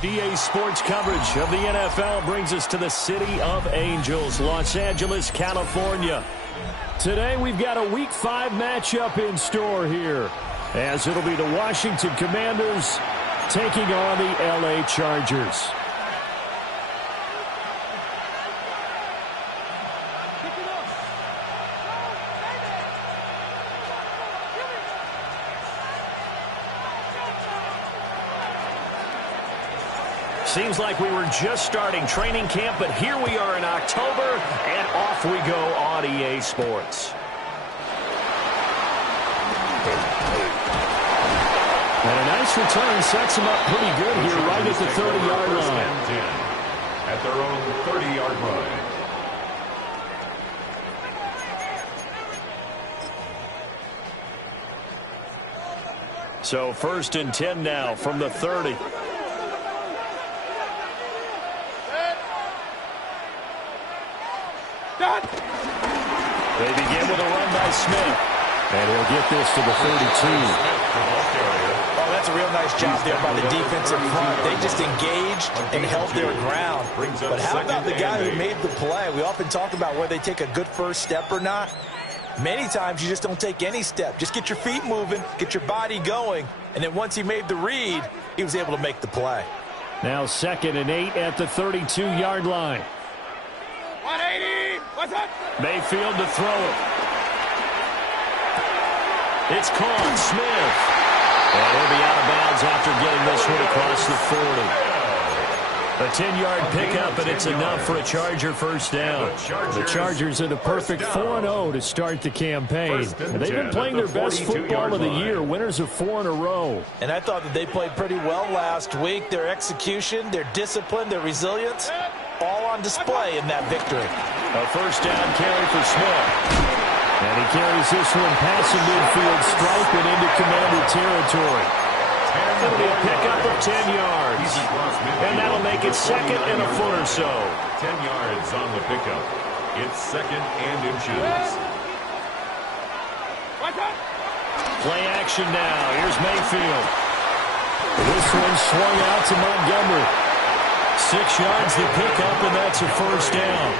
DA Sports coverage of the NFL brings us to the City of Angels, Los Angeles, California. Today we've got a Week 5 matchup in store here, as it'll be the Washington Commanders taking on the LA Chargers. Seems like we were just starting training camp, but here we are in October, and off we go on EA Sports. And a nice return sets them up pretty good here right at the 30-yard line. At their own 30-yard line. So 1st and 10 now from the 30. They begin with a run by Smith. And he'll get this to the 32. Oh, that's a real nice job there by the defensive front. They just engaged and held their ground. But how about the guy who made the play? We often talk about whether they take a good first step or not. Many times you just don't take any step. Just get your feet moving, get your body going. And then once he made the read, he was able to make the play. Now 2nd and 8 at the 32-yard line. 180. What's up? Mayfield to throw it. It's caught. Smith. And he'll be out of bounds after getting this one across the 40. A 10-yard pickup, and it's enough for a Charger first down. The Chargers are the perfect 4-0 to start the campaign. And they've been playing their best football of the year, winners of 4 in a row. And I thought that they played pretty well last week. Their execution, their discipline, their resilience, all on display in that victory. A first down carry for Smith. And he carries this one past the midfield stripe and into Commander territory. It'll be a pickup of 10 yards. And that'll make it 2nd and a foot or so. 10 yards on the pickup. It's 2nd and inches. Play action now. Here's Mayfield. This one swung out to Montgomery. 6 yards the pickup, and that's a first down.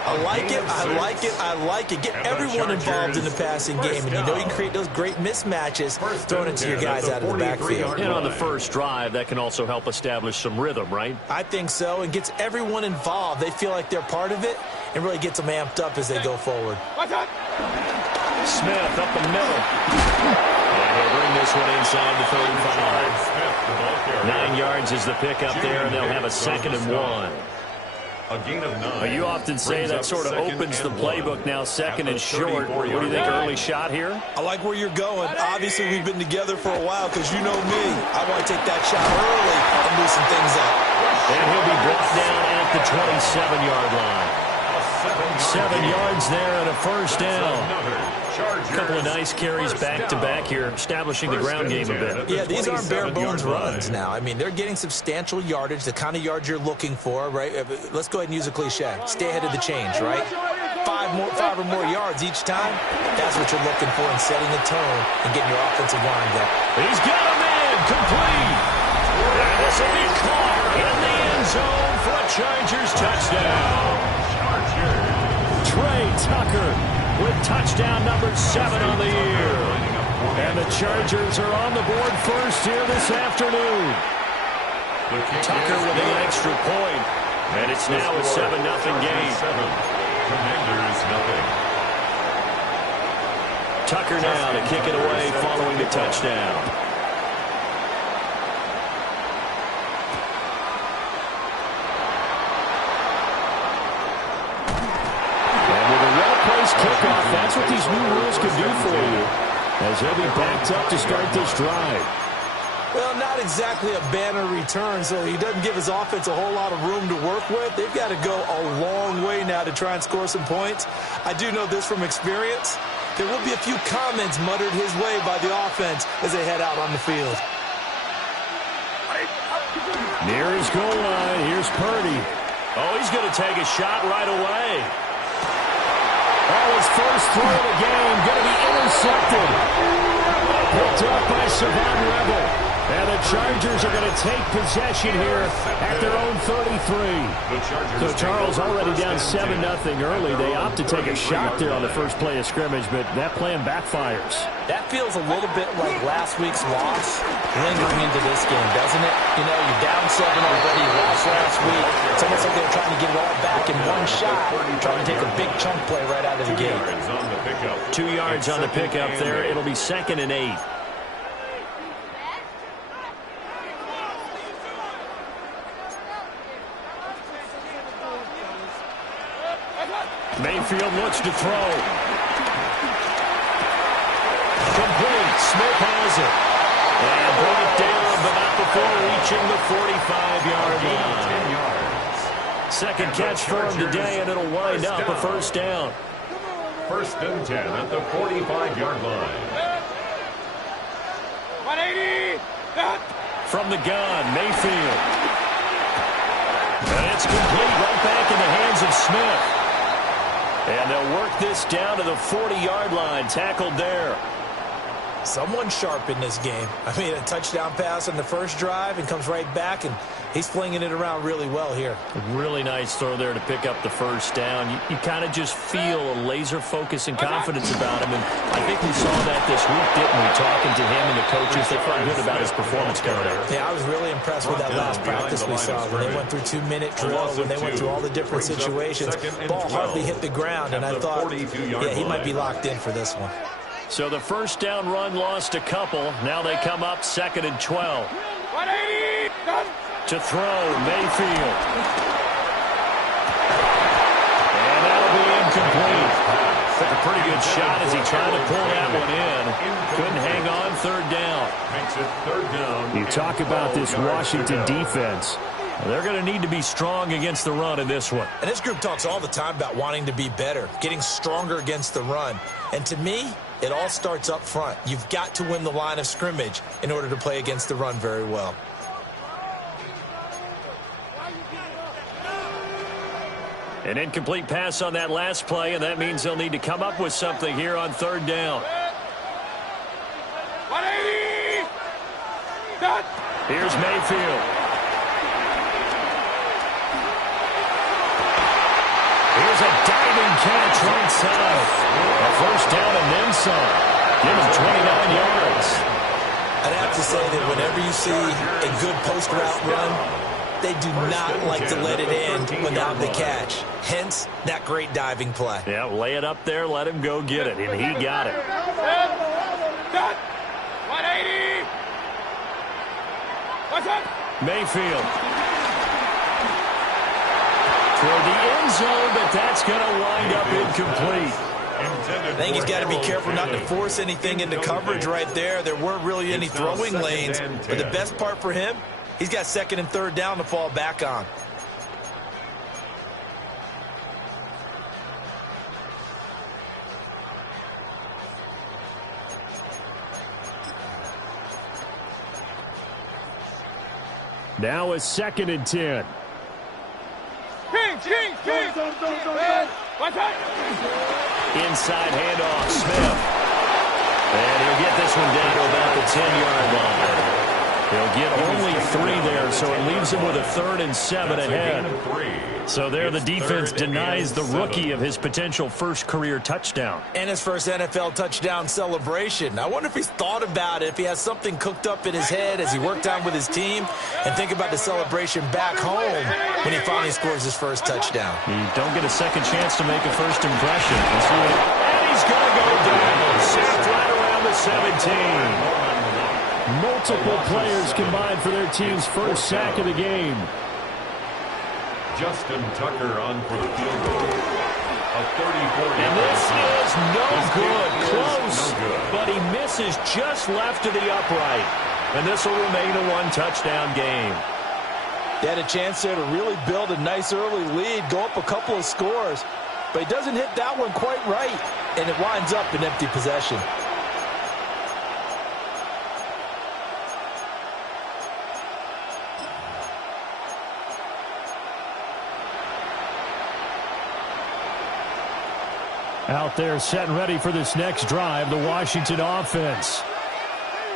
I like it, I like it, I like it. Get everyone involved in the passing game. And you know you can create those great mismatches throwing it to your guys out of the backfield. And on the first drive, that can also help establish some rhythm, right? I think so, and gets everyone involved. They feel like they're part of it and really gets them amped up as they go forward. Smith up the middle. And he'll bring this one inside the 35. 9 yards is the pickup there, and they'll have a 2nd and 1. A gain of 9. You often say that sort of opens the playbook now, 2nd and short. What do you think, early shot here? I like where you're going. Obviously, we've been together for a while because you know me. I want to take that shot early and loosen things up. And he'll be brought down at the 27-yard line. 7 yards there and a first down. A couple of nice carries back-to-back here, establishing the ground game a bit. Yeah, these aren't bare-bones runs now. I mean, they're getting substantial yardage, the kind of yards you're looking for, right? Let's go ahead and use a cliche. Stay ahead of the change, right? 5 or more yards each time. That's what you're looking for in setting the tone and getting your offensive line going. He's got a man complete. And this will be caught in the end zone for a Chargers touchdown. DRay Tucker with touchdown number 7 on the year. And the Chargers are on the board first here this afternoon. Tucker with an extra point. And it's now a 7-0 game. Commanders nothing. Tucker now to kick it away following the touchdown. Kickoff. That's what these new rules can do for you, as he'll be backed up to start this drive. Well, not exactly a banner return, so he doesn't give his offense a whole lot of room to work with. They've got to go a long way now to try and score some points. I do know this from experience. There will be a few comments muttered his way by the offense as they head out on the field. Near his goal line, here's Purdy. Oh, he's going to take a shot right away. Oh, his first throw of the game going to be intercepted. Picked up by Savon Rebel. And the Chargers are going to take possession here at their own 33. So Charles already down 7-0 early. They opt to take a shot there on the first play of scrimmage, but that plan backfires. That feels a little bit like last week's loss lingering into this game, doesn't it? You know, you're down 7 already, you lost last week. It's almost like they're trying to get it all back in one shot, trying to take a big chunk play right out of the gate. 2 yards on the pickup there. It'll be 2nd and 8. Mayfield looks to throw. Complete. Smith has it. And brought down, but not before reaching the 45-yard line. Second catch for him today, and it'll wind up a first down. 1st and 10 at the 45-yard line. 180. From the gun, Mayfield. And it's complete, right back in the hands of Smith. And they'll work this down to the 40-yard line, tackled there. Someone sharp in this game. I mean, a touchdown pass on the first drive and comes right back, and he's flinging it around really well here. A really nice throw there to pick up the first down. You kind of just feel a laser focus and confidence about him, and I think we saw that this week, didn't we? Talking to him and the coaches, they felt good about his performance coming out. Yeah, I was really impressed with that last practice we saw when they went through 2-minute drills, when they went through all the different situations. Ball hardly hit the ground, and I thought, yeah, he might be locked in for this one. So the first down run lost a couple. Now they come up 2nd and 12. 180. To throw, Mayfield. And that'll be incomplete. Took a pretty good shot as he tried to pull that one in. Couldn't hang on, 3rd down. Makes it 3rd down. You talk about this Washington defense. They're going to need to be strong against the run in this one. And this group talks all the time about wanting to be better, getting stronger against the run. And to me, it all starts up front. You've got to win the line of scrimmage in order to play against the run very well. An incomplete pass on that last play, and that means they'll need to come up with something here on 3rd down. 180. Here's Mayfield. Here's a diving catch right side. A first down and then some. Give him 29 yards. I'd have to say that whenever you see a good post-route run, they do not like to let it end without the catch. Hence, that great diving play. Yeah, lay it up there, let him go get it, and he got it. 180. What's up? Mayfield. Toward the end zone, but that's going to wind up incomplete. I think he's got to be careful not to force anything into coverage right there. There weren't really any throwing lanes, but the best part for him, he's got 2nd and 3rd down to fall back on. Now it's 2nd and 10. King. What's up? Inside handoff, Smith. And he'll get this one down to about the 10-yard line. He'll get only 3 there, so it leaves him with a 3rd and 7 ahead. So there the defense denies the rookie of his potential first career touchdown. And his first NFL touchdown celebration. I wonder if he's thought about it, if he has something cooked up in his head as he worked on with his team, and think about the celebration back home when he finally scores his first touchdown. You don't get a second chance to make a first impression. And he's going to go down. Sacked right around the 17. Multiple players combined for their team's first sack of the game. Justin Tucker on for the field goal. A 34-yard. And this is no good. Close, but he misses just left to the upright. And this will remain a 1-touchdown game. They had a chance there to really build a nice early lead, go up a couple of scores. But he doesn't hit that one quite right, and it winds up an empty possession. Out there set and ready for this next drive, the Washington offense.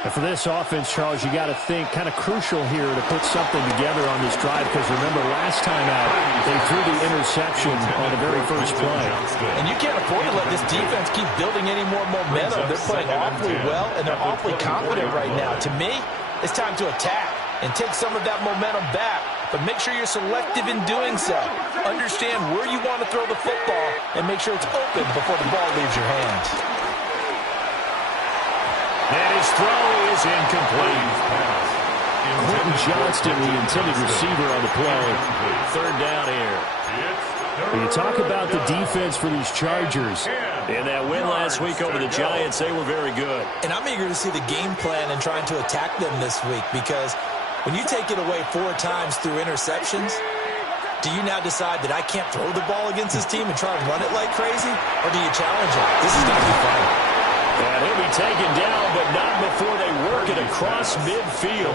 And for this offense, Charles, you got to think kind of crucial here to put something together on this drive, because remember last time out they threw the interception on the very first play. And you can't afford to let this defense keep building any more momentum. They're playing awfully well, and they're awfully confident right now. To me, it's time to attack and take some of that momentum back, but make sure you're selective in doing so. Understand where you want to throw the football and make sure it's open before the ball leaves your hands. And his throw is incomplete. Quentin Johnston, the intended receiver on the play. Third down here. When you talk about the defense for these Chargers, in that win last week over the Giants, they were very good. And I'm eager to see the game plan and trying to attack them this week, because when you take it away 4 times through interceptions, do you now decide that I can't throw the ball against this team and try and run it like crazy? Or do you challenge it? This is going to be fun. And he'll be taken down, but not before they work it across midfield.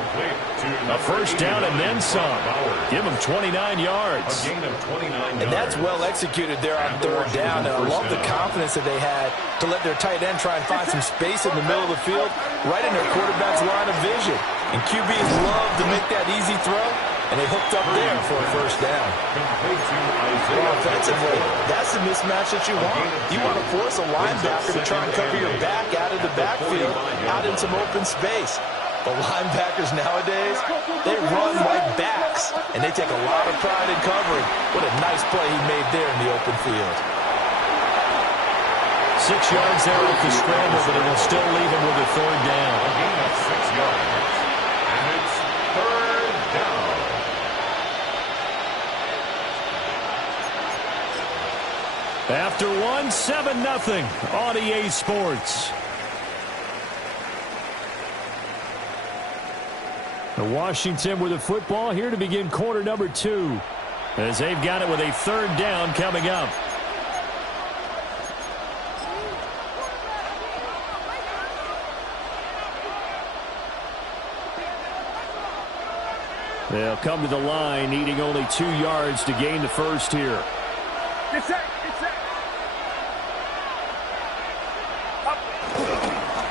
A first down and then some. Give them 29 yards. And that's well executed there on third down. And I love the confidence that they had to let their tight end try and find some space in the middle of the field, right in their quarterback's line of vision. And QBs love to make that easy throw, and they hooked up there for a first down. Offensively, that's the mismatch that you want. You want to force a linebacker to try and cover your back out of the backfield, out in some open space. But linebackers nowadays, they run like backs, and they take a lot of pride in covering. What a nice play he made there in the open field. 6 yards there off the scramble, but it will still leave him with a third down. A gain of 6 yards. And it's third down. After one, 7-0 on EA Sports. Washington with the football here to begin quarter number 2, as they've got it with a third down coming up. They'll come to the line, needing only 2 yards to gain the first here. Get set.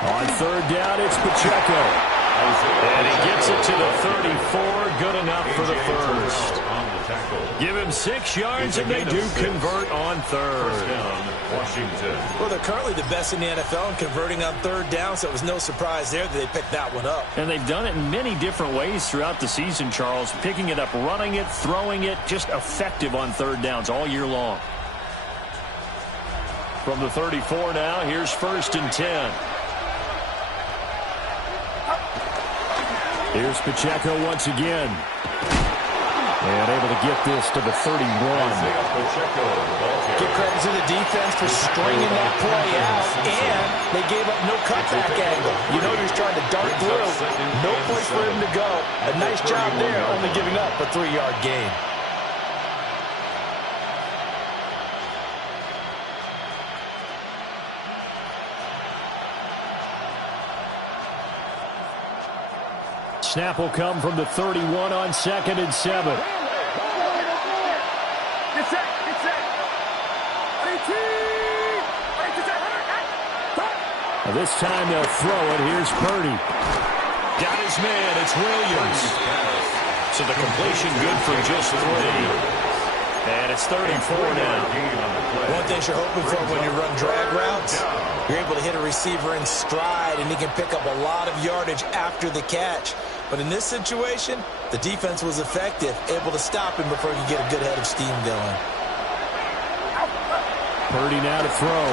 On third down, it's Pacheco. And he gets it to the 34, good enough for the first. Give him 6 yards, and they do convert on third. First down, Washington. Well, they're currently the best in the NFL in converting on third down, so it was no surprise there that they picked that one up. And they've done it in many different ways throughout the season, Charles. Picking it up, running it, throwing it, just effective on third downs all year long. From the 34 now, here's 1st and 10. Here's Pacheco once again. And able to get this to the 31. Give credit to the defense for stringing that play out, and they gave up no cutback angle. You know he's trying to dart through. No place for him to go. A nice job there, only giving up a 3-yard gain. Snap will come from the 31 on 2nd and 7. Get set. Now this time they'll throw it. Here's Purdy. Got his man. It's Williams. So the completion good for just 3. And it's 34 now. One thing you're hoping for when you run drag routes, you're able to hit a receiver in stride, and he can pick up a lot of yardage after the catch. But in this situation, the defense was effective, able to stop him before he could get a good head of steam going. Purdy now to throw.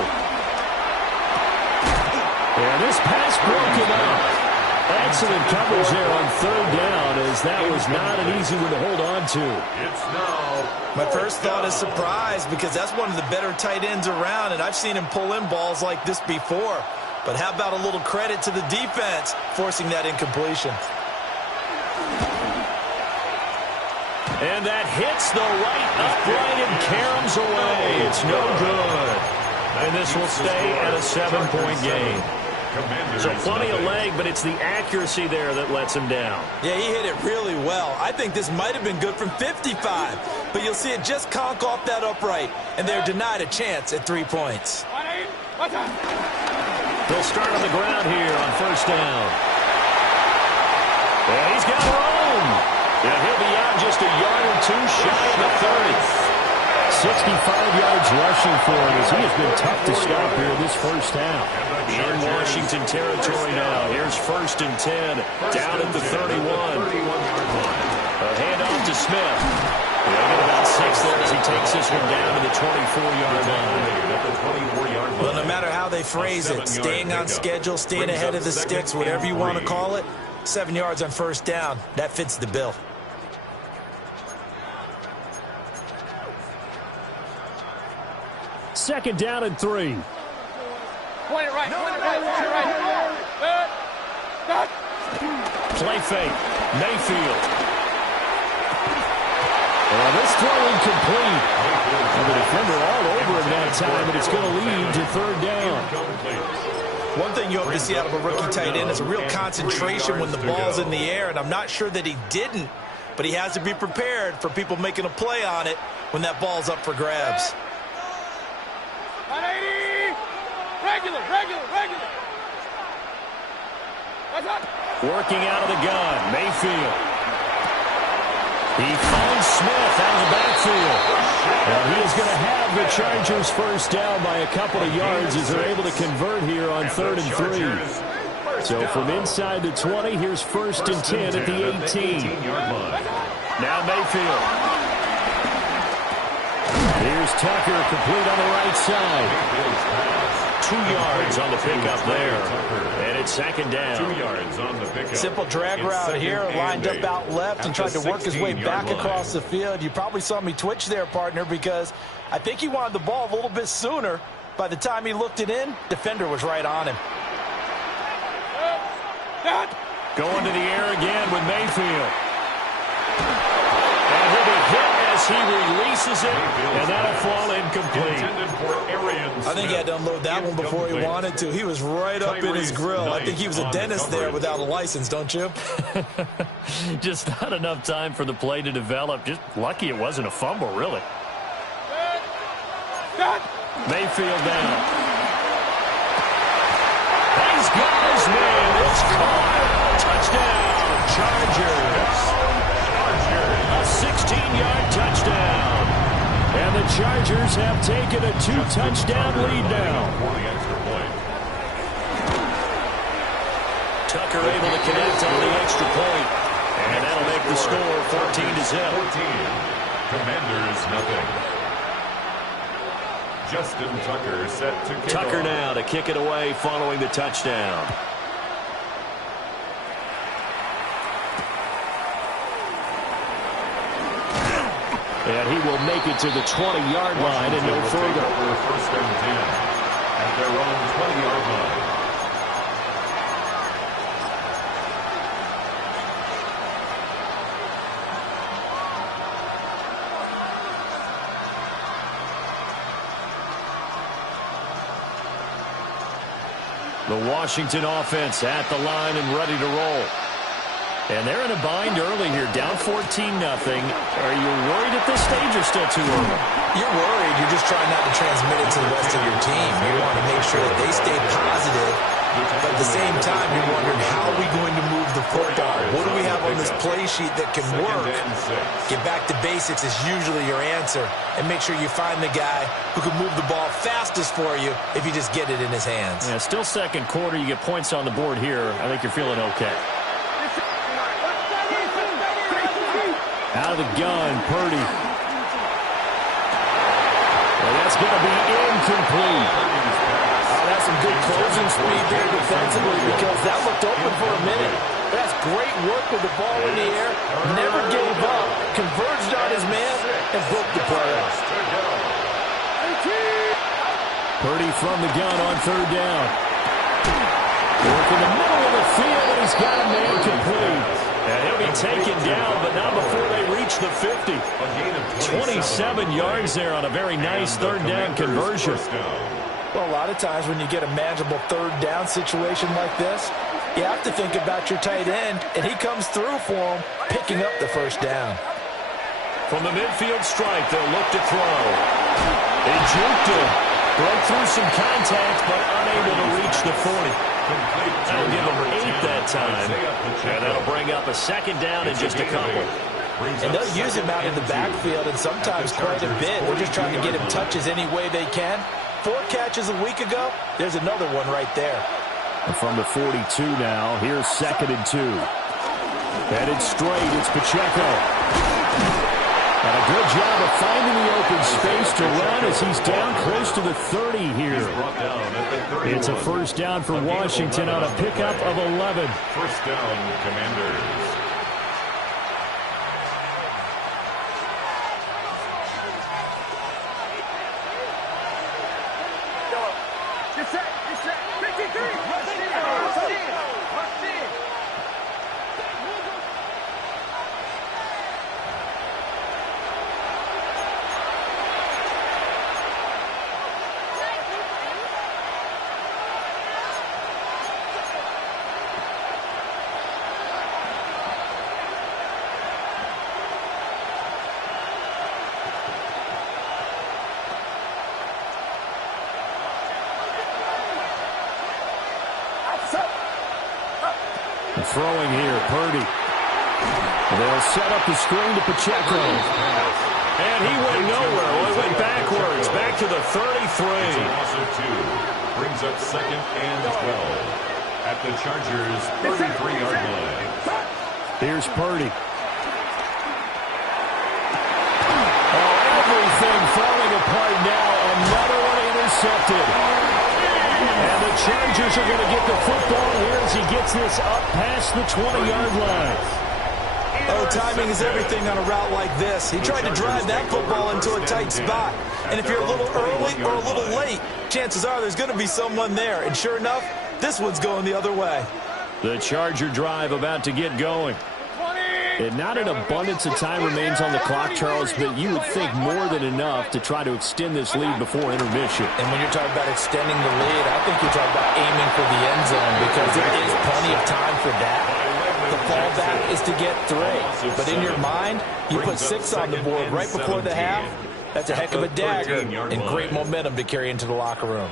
And this pass broken up. Excellent coverage there on third down, as that was not an easy one to hold on to. It's now. My first thought is surprise, because that's one of the better tight ends around, and I've seen him pull in balls like this before. But how about a little credit to the defense forcing that incompletion? And that hits the right upright and caroms away. It's no good. And this will stay at a 7-point game. So plenty of leg, but it's the accuracy there that lets him down. Yeah, he hit it really well. I think this might have been good from 55, but you'll see it just conk off that upright, and they're denied a chance at 3 points. They'll start on the ground here on first down. And he's got room. And he'll be out just a yard or two shy of the 30. 65 yards rushing for him as he has been tough to stop here this first half. In Washington territory now. Here's 1st and 10. Down at the 31. A handoff to Smith. They get about 6 there as he takes this one down to the 24-yard line. Well, no matter how they phrase it, staying on schedule, staying ahead of the sticks, whatever you want to call it, 7 yards on 1st down, that fits the bill. Second down and 3. Point it right, point it right, point it right. Good. Play fake. Mayfield. This throw incomplete. And the defender all over him that time, and it's going to lead to 3rd down. One thing you hope to see out of a rookie tight end is a real concentration when the ball's in the air, and I'm not sure that he didn't, but he has to be prepared for people making a play on it when that ball's up for grabs. 180. Regular. What's up? Working out of the gun. Mayfield. He finds Smith out of the backfield. And he is going to have the Chargers 1st down by a couple of yards as they're able to convert here on 3rd and 3. So from inside the 20, here's 1st and 10 at the 18. Now Mayfield. Here's Tucker, complete on the right side. 2 yards on the pickup there. And it's 2nd down. 2 yards on the pickup. Simple drag route here, lined up out left and tried to work his way back across the field. You probably saw me twitch there, partner, because I think he wanted the ball a little bit sooner. By the time he looked it in, defender was right on him. Going to the air again with Mayfield. And he'll be hit as he releases it, and that'll fall incomplete. I think he had to unload that one before he wanted to. He was right up in his grill. I think he was a dentist there without a license, don't you? Just not enough time for the play to develop. Just lucky it wasn't a fumble, really. Mayfield down. He's got his man. It's caught. Touchdown, Chargers. A 16-yard touchdown. And the Chargers have taken a 2-touchdown lead now. Tucker able to connect on the extra point. And that'll make the score 14-0. Commanders nothing. Justin Tucker set to kick Tucker off. now to kick it away following the touchdown. And he will make it to the 20-yard line and no further. 1st and 10 at their own 20-yard line. The Washington offense at the line and ready to roll. And they're in a bind early here, down 14-0. Are you worried at this stage or still too early? You're worried. You're just trying not to transmit it to the rest of your team. You want to make sure that they stay positive. But at the same time, you're wondering, how are we going to move the football? What do we have on this play sheet that can work? Get back to basics is usually your answer. And make sure you find the guy who can move the ball fastest for you if you just get it in his hands. Yeah, still 2nd quarter. You get points on the board here. I think you're feeling okay. Out of the gun, Purdy. Well, that's going to be incomplete. That's some good closing speed there defensively, because that looked open for a minute. That's great work with the ball in the air. Never gave up. Converged on his man and broke the play. Purdy from the gun on 3rd down. Work in the middle of the field, and he's got a man complete. And he'll be taken down, but not before they reach the 50. 27 yards there on a very nice 3rd down conversion. Well, a lot of times when you get a manageable 3rd down situation like this, you have to think about your tight end, and he comes through for him, picking up the 1st down. From the midfield stripe, they'll look to throw. They juked him. Broke through some contact, but unable to reach the 40. That'll give them 8 that time. And that'll bring up a second down in just a couple. And they'll use him out in the backfield, and sometimes quite a bit. They're just trying to get him touches any way they can. 4 catches a week ago. There's another one right there. And from the 42 now, here's 2nd and 2. Headed straight, it's Pacheco. And a good job of finding the open space to run as he's down close to the 30 here. It's a first down for Washington on a pickup of 11. First down, Commanders. Throwing here, Purdy. They'll set up the screen to Pacheco. And he went nowhere. Well, he went backwards, back to the 33. It's a loss of 2. Brings up 2nd and 12. At the Chargers' 33-yard line. Here's Purdy. Oh, everything falling apart now. Another one intercepted. And the Chargers are going to get the football here as he gets this up past the 20-yard line. Oh, timing is everything on a route like this. He tried to drive that football into a tight spot. And if you're a little early or a little late, chances are there's going to be someone there. And sure enough, this one's going the other way. The Charger drive about to get going. And not an abundance of time remains on the clock, Charles, but you would think more than enough to try to extend this lead before intermission. And when you're talking about extending the lead, I think you're talking about aiming for the end zone because there is plenty of time for that. The fallback is to get 3. But in your mind, you put 6 on the board right before the half. That's a heck of a dagger and great momentum to carry into the locker room.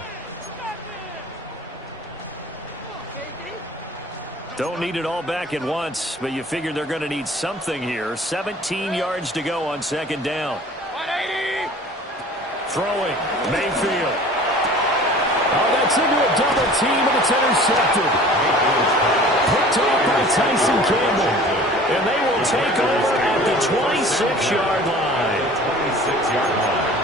Don't need it all back at once, but you figure they're going to need something here. 17 yards to go on 2nd down. 180. Throwing, Mayfield. Oh, that's into a double team, and it's intercepted. Picked off by Tyson Campbell. And they will take over at the 26-yard line. 26-yard line.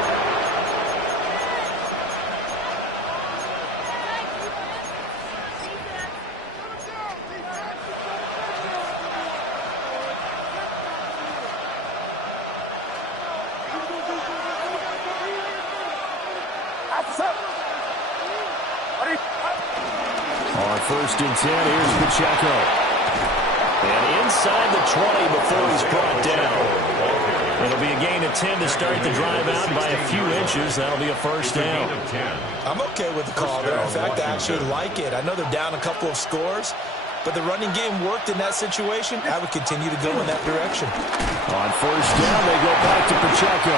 On 1st and 10, here's Pacheco. And inside the 20 before he's brought down. It'll be a gain of 10 to start the drive out by a few inches. That'll be a first down. I'm okay with the call there. In fact, I actually like it. I know they're down a couple of scores, but the running game worked in that situation. I would continue to go in that direction. On 1st down, they go back to Pacheco.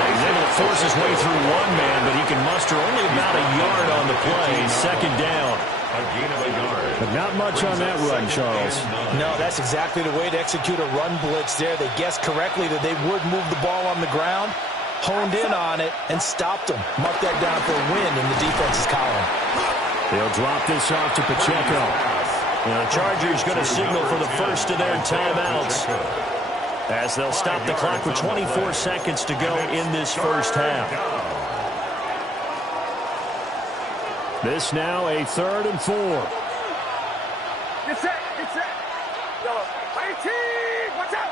He's able to force his way through one man, but he can muster only about a yard on the play. 2nd down. A gain of a yard. But not much on that run, Charles. No, that's exactly the way to execute a run blitz there. They guessed correctly that they would move the ball on the ground, honed in on it, and stopped them. Mark that down for a win in the defense's column. They'll drop this off to Pacheco. And the Chargers going to signal for the first of their timeouts, as they'll stop the clock with 24 seconds to go in this first half. This now a 3rd and 4. Get set. Yellow. 18. Watch out.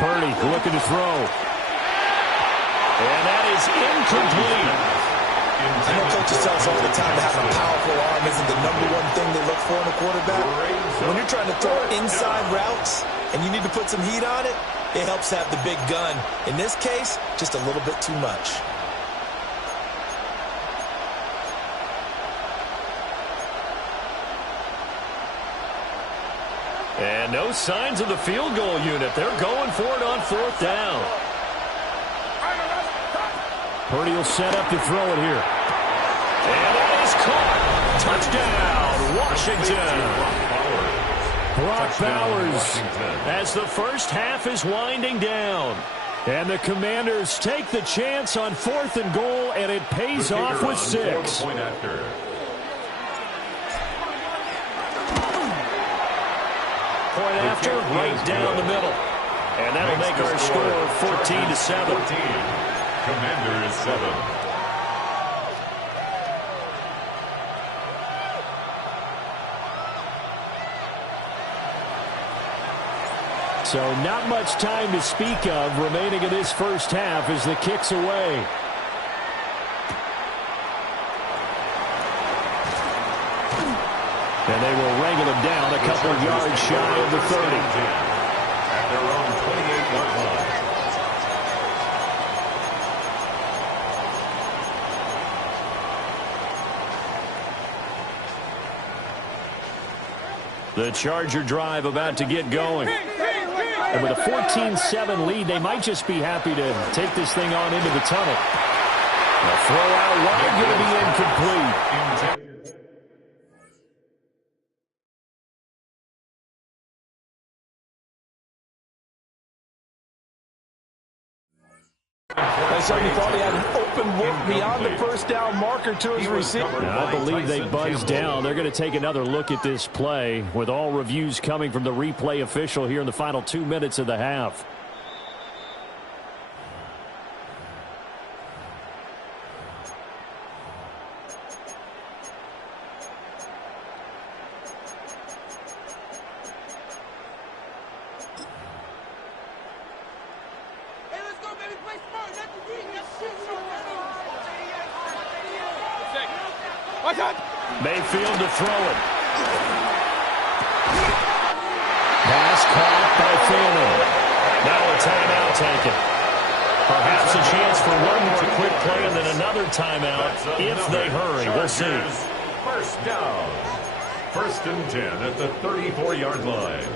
Purdy looking to throw. And that is incomplete. I know coaches tell us all the time that having a powerful arm isn't the #1 thing they look for in a quarterback. When you're trying to throw inside routes and you need to put some heat on it, it helps have the big gun. In this case, just a little bit too much. And no signs of the field goal unit. They're going for it on 4th down. Purdy will set up to throw it here. And that is caught. Touchdown, Washington. Brock Bowers as the first half is winding down. And the Commanders take the chance on 4th and goal, and it pays off with 6. Point after. Point after, right down the middle. And that'll make our score 14-7. 14. Commanders 7. So not much time to speak of remaining in this first half as the kick's away. And they will wrangle him down a couple of yards shy of the 30. At their own 28-yard line. The Charger drive about to get going. And with a 14-7 lead, they might just be happy to take this thing on into the tunnel. A throw out wide, going to be incomplete. I certainly thought he had an open look beyond the first down marker to his receiver. I believe they buzzed down. They're going to take another look at this play with all reviews coming from the replay official here in the final 2 minutes of the half. Mayfield to throw it. Pass caught by Phelan. Now a timeout taken. Perhaps a chance for one more quick play and then another timeout if they hurry. We'll see. First down. 1st and 10 at the 34-yard line.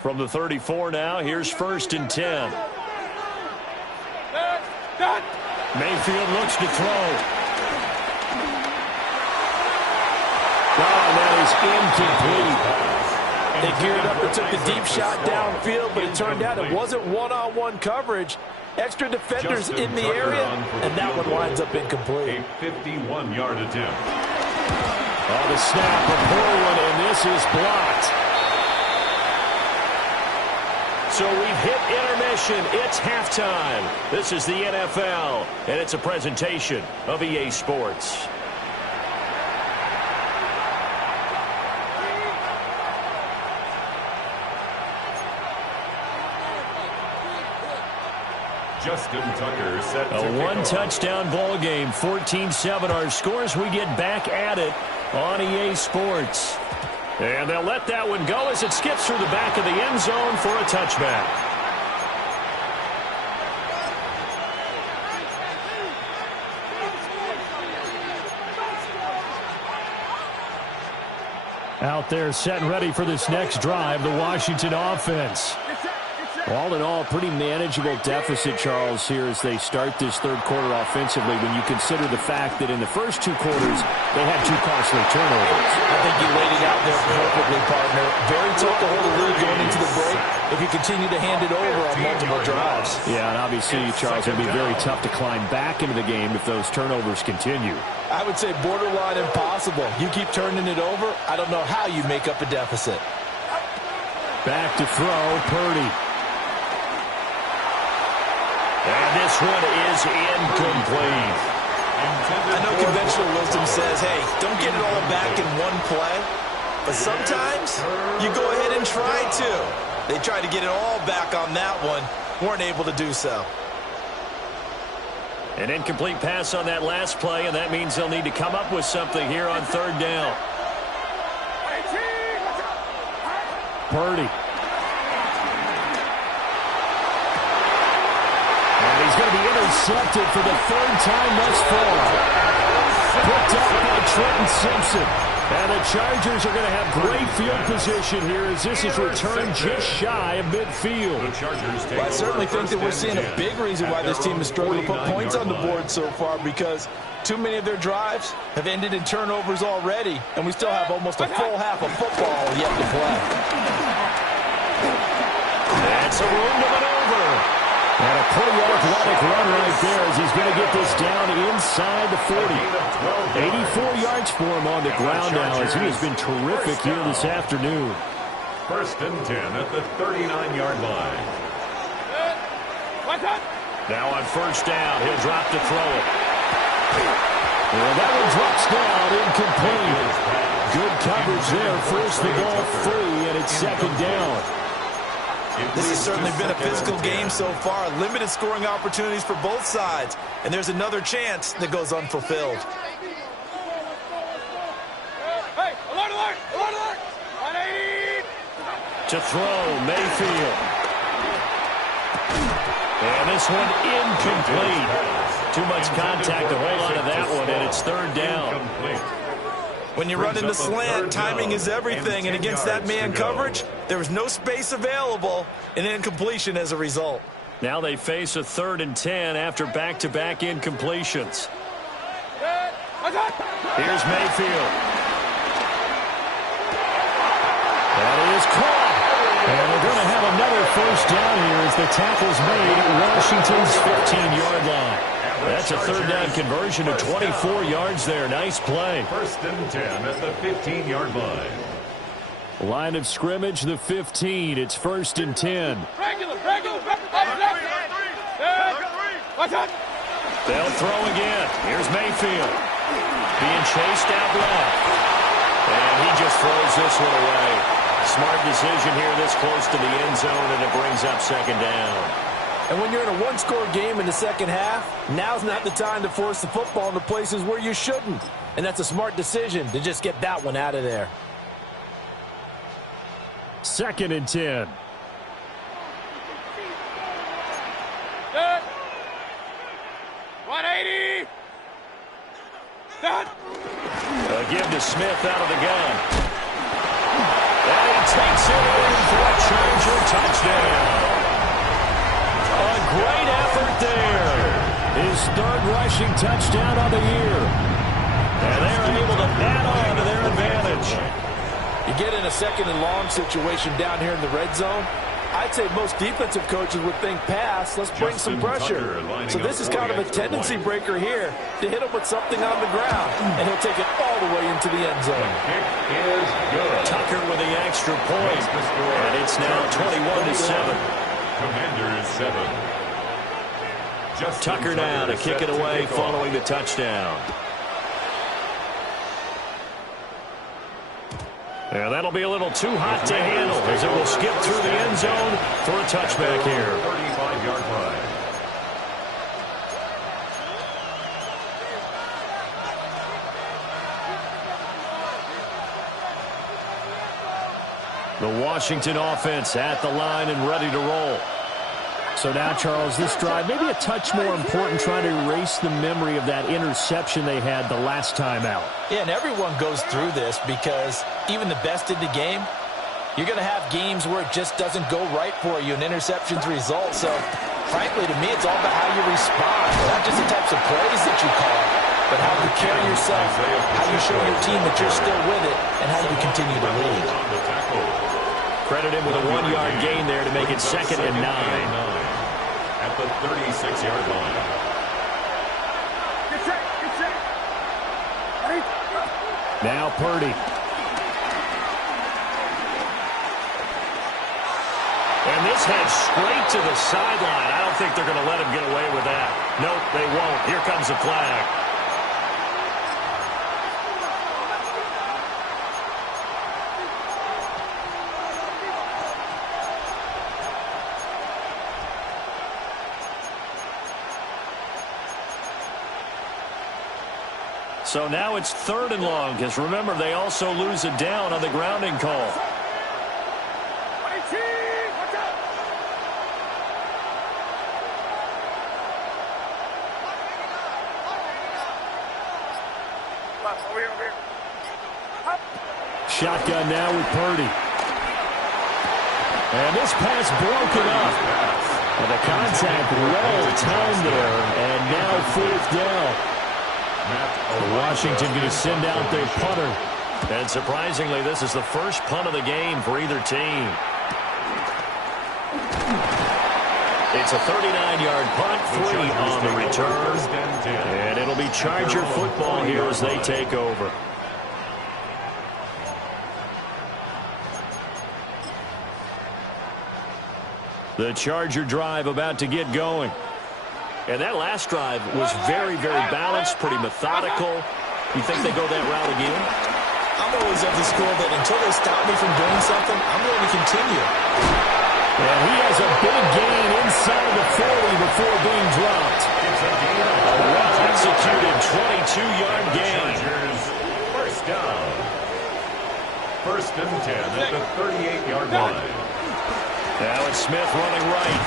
From the 34 now, here's 1st and 10. Mayfield looks to throw. Oh, that is incomplete. They geared up and took the deep shot downfield, but it turned out it wasn't one-on-one coverage. Extra defenders in the area, and that one winds up incomplete. A 51-yard attempt. Oh, the snap, a poor one, and this is blocked. So we've hit intermission. It's halftime. This is the NFL, and it's a presentation of EA Sports. Justin Tucker set to a one-touchdown ball game, 14-7 our scores. We get back at it on EA Sports. And they'll let that one go as it skips through the back of the end zone for a touchback. Out there set and ready for this next drive, the Washington offense. All in all, pretty manageable deficit, Charles, here as they start this third quarter offensively when you consider the fact that in the first 2 quarters, they had 2 costly turnovers. I think you laid it out there perfectly, partner. Very tough to hold the lead going into the break if you continue to hand it over on multiple drives. Yeah, and obviously, Charles, it would be very tough to climb back into the game if those turnovers continue. I would say borderline impossible. You keep turning it over, I don't know how you make up a deficit. Back to throw, Purdy. And this one is incomplete. I know conventional wisdom says, hey, don't get it all back in one play. But sometimes you go ahead and try to. They tried to get it all back on that one. Weren't able to do so. An incomplete pass on that last play, and that means they'll need to come up with something here on 3rd down. Purdy. He's going to be intercepted for the 3rd time thus far. Picked up by Trenton Simpson. And the Chargers are going to have great field position here as this is returned just shy of midfield. Well, I certainly think that we're seeing a big reason why this team has struggled to put points on the board so far, because too many of their drives have ended in turnovers already, and we still have almost a full half of football yet to play. That's a room to maneuver. And a pretty athletic run right there as he's going to get this down inside the 40. 84 yards for him on the ground now as he has been terrific here this afternoon. 1st and 10 at the 39-yard line. Now on 1st down, he'll drop to throw it. Well, that one drops down, incomplete. Good coverage there, forced the ball free, and it's 2nd down. This has certainly been a physical game so far. Limited scoring opportunities for both sides. And there's another chance that goes unfulfilled. Hey, alert, alert, alert, alert. 180. To throw, Mayfield. And this one incomplete. Too much contact to hold on to that one, and it's 3rd down. When you run into slant, timing is everything, and against that man coverage, there was no space available, and incompletion as a result. Now they face a 3rd and 10 after back-to-back incompletions. Here's Mayfield. That is caught. And they're going to have another 1st down here as the tackle's made at Washington's 15-yard line. That's a 3rd down conversion of 24 yards there. Nice play. 1st and 10 at the 15-yard line. Line of scrimmage, the 15. It's 1st and 10. Regular. They'll throw again. Here's Mayfield. Being chased out left. And he just throws this one away. Smart decision here this close to the end zone, and it brings up 2nd down. And when you're in a one-score game in the second half, now's not the time to force the football into places where you shouldn't. And that's a smart decision to just get that one out of there. 2nd and 10. Good. 180. Done. Give to Smith out of the gun. And he takes it in for a Charger touchdown. A great effort there. His 3rd rushing touchdown of the year. And they're able to add on to their advantage. You get in a 2nd and long situation down here in the red zone, I'd say most defensive coaches would think pass, let's bring some pressure. So this is kind of a tendency breaker here to hit him with something on the ground, and he'll take it all the way into the end zone. Tucker with the extra point, and it's now 21-7. Commanders 7. Tucker now to kick it away following the touchdown. And that'll be a little too hot to handle as it will skip through the end zone for a touchback here. 35-yard line. The Washington offense at the line and ready to roll. So now, Charles, this drive maybe a touch more important, trying to erase the memory of that interception they had the last time out. Yeah, and everyone goes through this because even the best in the game, you're going to have games where it just doesn't go right for you and interceptions result. So, frankly, to me, it's all about how you respond, not just the types of plays that you call, but how you carry yourself, how you show your team that you're still with it, and how you continue to lead. Credit him with a 1-yard gain there to make it 2nd and 9. At the 36-yard line. Now Purdy. And this heads straight to the sideline. I don't think they're going to let him get away with that. Nope, they won't. Here comes the flag. So now it's 3rd and long, because remember, they also lose a down on the grounding call. Shotgun now with Purdy. And this pass broken up. And the contact well timed there. And now 4th down. Washington going to send out their punter. And surprisingly, this is the first punt of the game for either team. It's a 39-yard punt, 3 on the return. And it'll be Charger football here as they take over. The Charger drive about to get going. And that last drive was very, very balanced, pretty methodical. You think they go that route again? I'm always of the school that until they stop me from doing something, I'm going to continue. And he has a big gain inside the 40 before being dropped. A well-executed 22-yard gain. First down. 1st and 10 at the 38-yard line. Now it's Smith running right.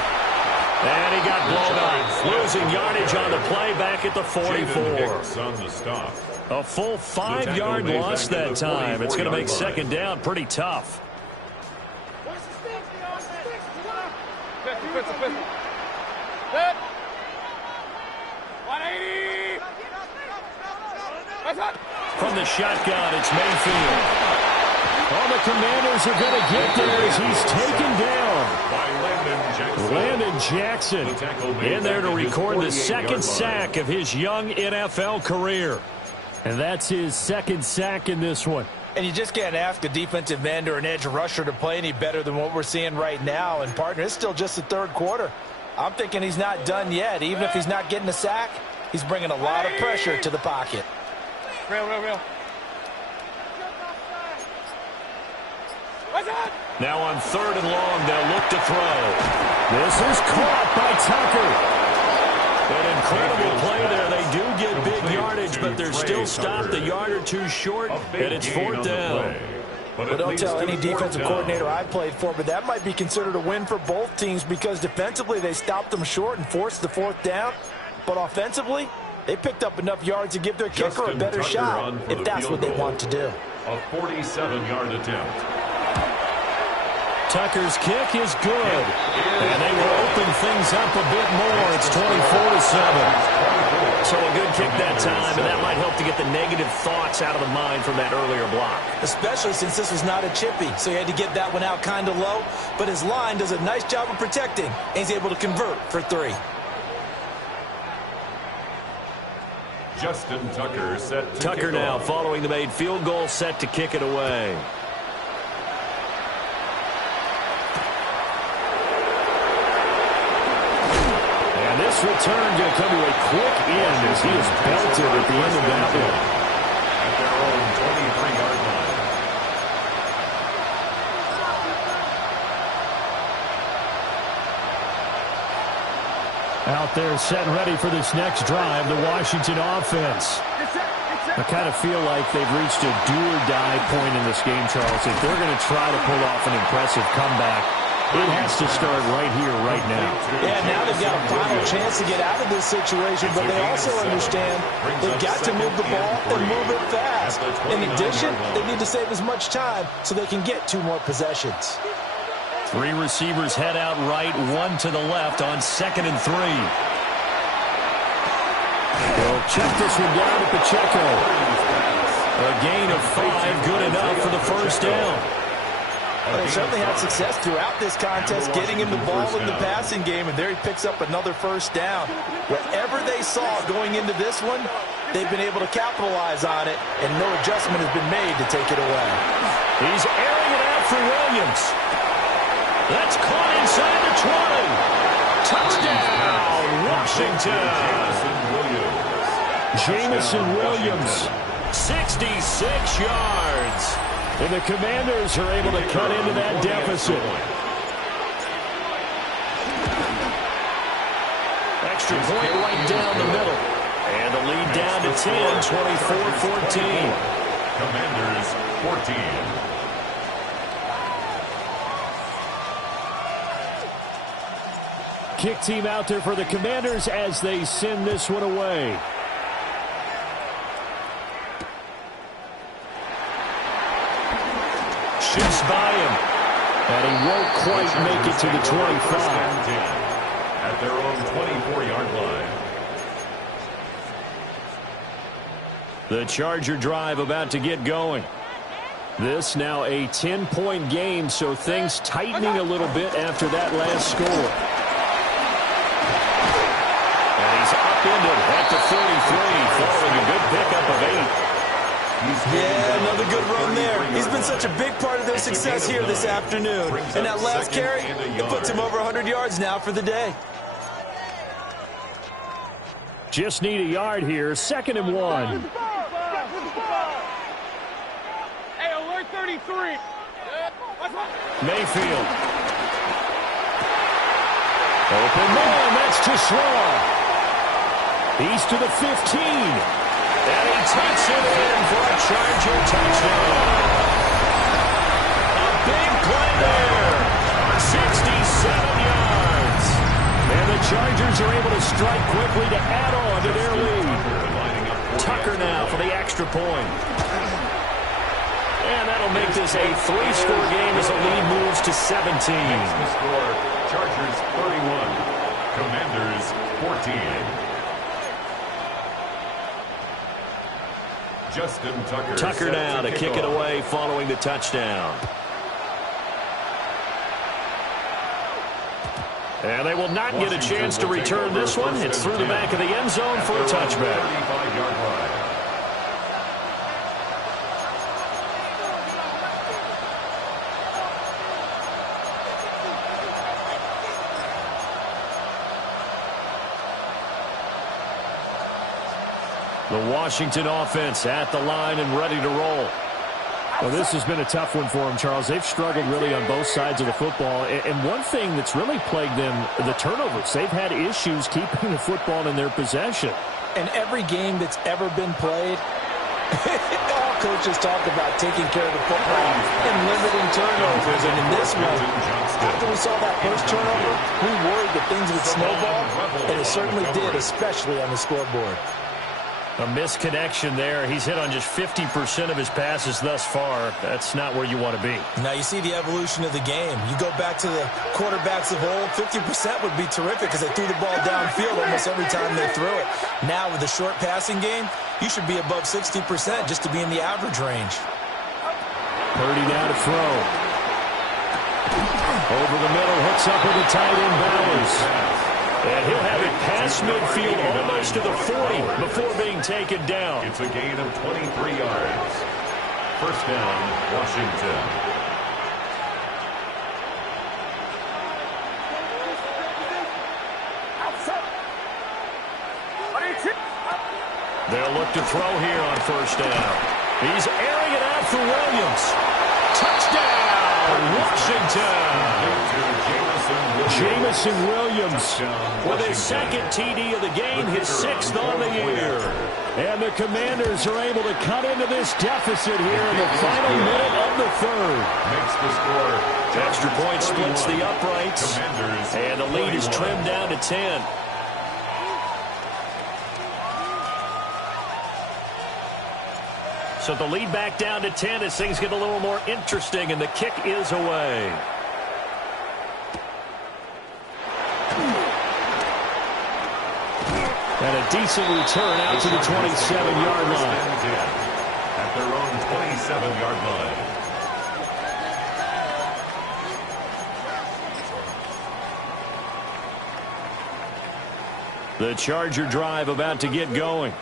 And he got blown up. Losing yardage on the play back at the 44. On the stop. A full 5-yard loss that time. It's going to make 2nd down pretty tough. From the shotgun, it's Mayfield. All the Commanders are going to get there as he's taken down by Landon Jackson. In there to record the 2nd sack of his young NFL career. And that's his 2nd sack in this one. And you just can't ask a defensive end or an edge rusher to play any better than what we're seeing right now. And, partner, it's still just the 3rd quarter. I'm thinking he's not done yet. Even if he's not getting a sack, he's bringing a lot of pressure to the pocket. Real. Now on 3rd and long, they'll look to throw. This is caught by Tucker. An incredible play there. They do get big yardage, but they're still stopped a yard or two short, and it's 4th down. But don't tell any defensive coordinator I've played for, but that might be considered a win for both teams because defensively they stopped them short and forced the 4th down. But offensively, they picked up enough yards to give their kicker a better shot if that's what they want to do. A 47-yard attempt. Tucker's kick is good. And they will open things up a bit more. It's 24-7. So a good kick that time, and that might help to get the negative thoughts out of the mind from that earlier block. Especially since this was not a chippy, so he had to get that one out kind of low. But his line does a nice job of protecting, and he's able to convert for 3. Justin Tucker set to Tucker now following the made field goal, set to kick it away. And this return going to come to a quick end as he is belted at the end of that one. At their own 23-yard line. Out there set and ready for this next drive, the Washington offense. I kind of feel like they've reached a do-or-die point in this game, Charles. If they're going to try to pull off an impressive comeback, it has to start right here, right now. Yeah, now they've got a final chance to get out of this situation, but they also understand they've got to move the ball and move it fast. In addition, they need to save as much time so they can get 2 more possessions. 3 receivers head out right, 1 to the left on 2nd and 3. They'll check this one down to Pacheco. A gain of 5, good enough for the 1st down. Well, they certainly had success throughout this contest, getting him the ball in the passing game, and there he picks up another 1st down. Whatever they saw going into this one, they've been able to capitalize on it, and no adjustment has been made to take it away. He's airing it out for Williams. That's caught inside the 20. Touchdown, Washington. Jamison Williams, 66 yards. And the Commanders are able to cut into that deficit. Extra point right down the middle. And the lead down to 10, 24-14. Commanders 14. Kick team out there for the Commanders as they send this one away. And he won't quite make it to the 25. At their own 24-yard line. The Charger drive about to get going. This now a 10-point game, so things tightening a little bit after that last score. And he's upended at the 43, following a good pickup of 8. Yeah, another good run there. He's been such a big part of their success here this afternoon. And that last carry, it puts him over 100 yards now for the day. Just need a yard here, 2nd and 1. Hey, alert 33. Mayfield. Open man, that's too slow. He's to the 15. And he takes it in for a Charger touchdown. A big play there. 67 yards. And the Chargers are able to strike quickly to add on to their lead. Tucker now for the extra point. And that'll make this a 3-score game as the lead moves to 17. Makes the score, Chargers 31, Commanders 14. Justin Tucker now to kick it away following the touchdown. And they will not get a chance to return this one. It's through the back of the end zone for a touchback. 35-yard line. The Washington offense at the line and ready to roll. Well, this has been a tough one for them, Charles. They've struggled really on both sides of the football. And one thing that's really plagued them, the turnovers. They've had issues keeping the football in their possession. And every game that's ever been played, all coaches talk about taking care of the football and limiting turnovers. And in this one, after we saw that first turnover, we worried that things would snowball, and it certainly did, especially on the scoreboard. A misconnection there. He's hit on just 50% of his passes thus far. That's not where you want to be. Now you see the evolution of the game. You go back to the quarterbacks of old, 50% would be terrific because they threw the ball downfield almost every time they threw it. Now with the short passing game, you should be above 60% just to be in the average range. Purdy now to throw. Over the middle, hooks up with the tight end Bowers. And he'll have it past midfield almost to the 40 before being taken down. It's a gain of 23 yards. First down, Washington. They'll look to throw here on first down. He's airing it out for Williams. Touchdown, Washington. Jamison Williams with his second TD of the game, his 6th on the year. And the Commanders are able to cut into this deficit here in the final minute of the 3rd. Makes the score. Extra point splits the uprights. And the lead is trimmed down to 10. So the lead back down to 10 as things get a little more interesting, and the kick is away. And a decent return out to the 27-yard line. At their own 27-yard line. The Charger drive about to get going.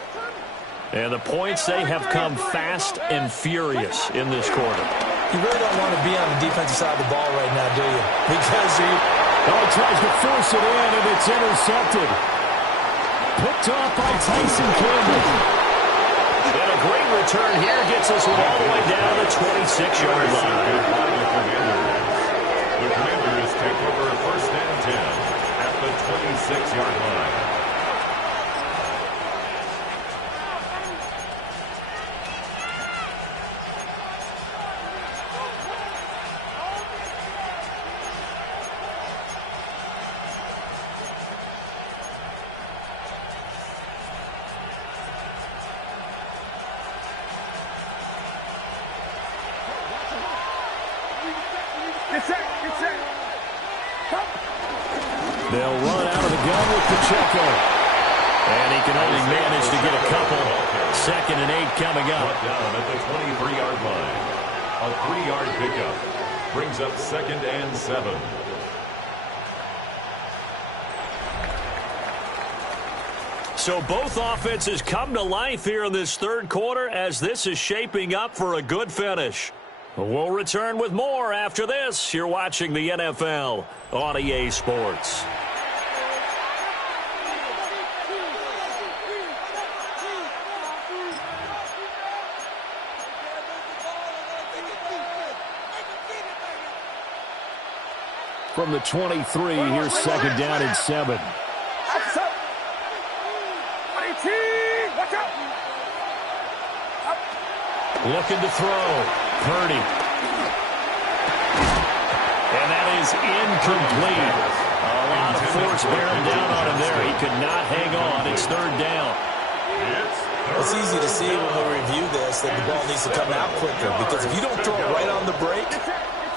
And the points, they have come fast and furious in this quarter. You really don't want to be on the defensive side of the ball right now, do you? Because he tries to force it in, and it's intercepted. Picked off by Tyson Campbell. And a great return here gets us all the way down the 26-yard line. The Commanders take over first and 10 at the 26-yard line. Get set. They'll run out of the gun with Pacheco. And he can only manage to get a couple. 2nd and 8 coming up. Down at the 23-yard line. A 3-yard pickup. Brings up 2nd and 7. So both offenses come to life here in this third quarter as this is shaping up for a good finish. We'll return with more after this. You're watching the NFL on EA Sports. From the 23, here's 2nd down and 7. Looking to throw. Purdy. And that is incomplete. A lot of force bearing down on him there. He could not hang on. It's 3rd down. It's easy to see when we review this that the ball needs to come out quicker, because if you don't throw it right on the break,